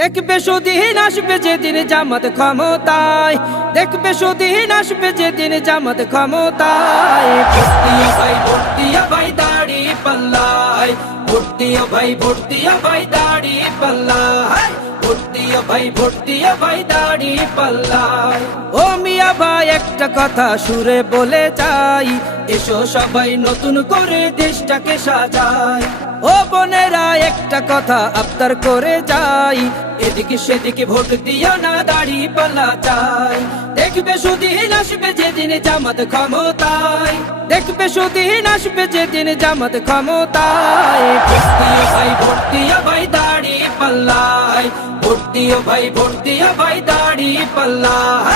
দেখবে সুদিন আসবে যেদিন জামাত ক্ষমতায়। দেখবে সুদিন আসবে যেদিন জামাত ক্ষমতায়। ভাই দাড়ি পাল্লায়। ভাই দাড়ি পাল্লায়। ভাই দাড়ি পাল্লায়। ও মিয়া ভাই, একটা কথা সুরে বলে যাই। এসো সবাই নতুন করে দেশটাকে সাজায় ও একটা কথা আবদার করে যাই। এদিকে সেদিকে ভোট দিও না, দাড়ি পাল্লা চাই। দেখবে সুদিন আসবে যেদিন জামাত ক্ষমতায়। দেখবে সুদিন আসবে যেদিন জামাত ক্ষমতায়। ভর্তিও ভাই ভর্তিও ভাই, দাড়ি পাল্লায়। ভর্তিও ভাই ভর্তিও ভাই, দাড়ি পাল্লায়।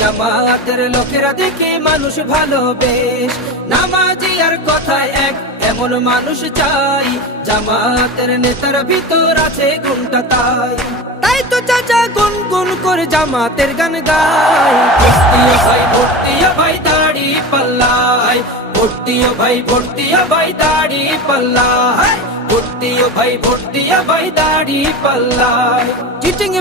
জামাতের লোকেরা দেখে মানুষ ভালোবেশ নামাজি আর কথায় এক, এমন মানুষ চাই। জামাতের নেতার ভিতর আছে গুণটা তাই। তাই তো চাচা গুন গুন করে জামাতের গান গায় ভাই, ভর্তিও ভাই, দাড়ি পাল্লায়। ভর্তিও ভাই ভর্তিও ভাই, দাড়ি পাল্লায়।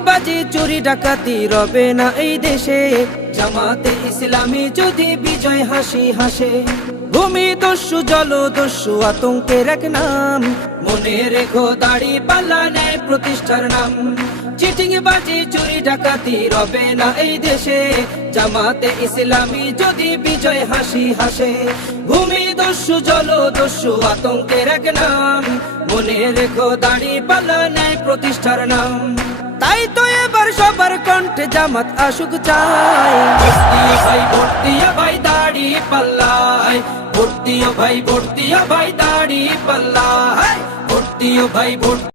বাজি, চুরি ডাকাতি রবে না এই দেশে। জামাতে ইসলামী যদি বিজয় হাসি হাসে। ভূমি দস্যু জল দস্যু আতঙ্কের এক নাম। মনে রেখো দাড়ি পাল্লা নেয় প্রতিষ্ঠার নাম। চিটিং বাজি, চুরি, ডাকাতি, রবে না এই দেশে। জামাতে ইসলামী যদি বিজয় হাসি হাসে। ভূমি দস্যু জল দস্যু আতঙ্কের এক নাম। মনে রেখো দাড়ি পাল্লা নেয় প্রতিষ্ঠার নাম। তাই তো এবার সবার কণ্ঠে জামাত আসুক চাই। ভাই ভর্তিও ভাই, দাড়ি পাল্লায়। ভর্তিও ভাই ভর্তিও ভাই, দাড়ি পাল্লায়। ভর্তিও ভাই ভর্তি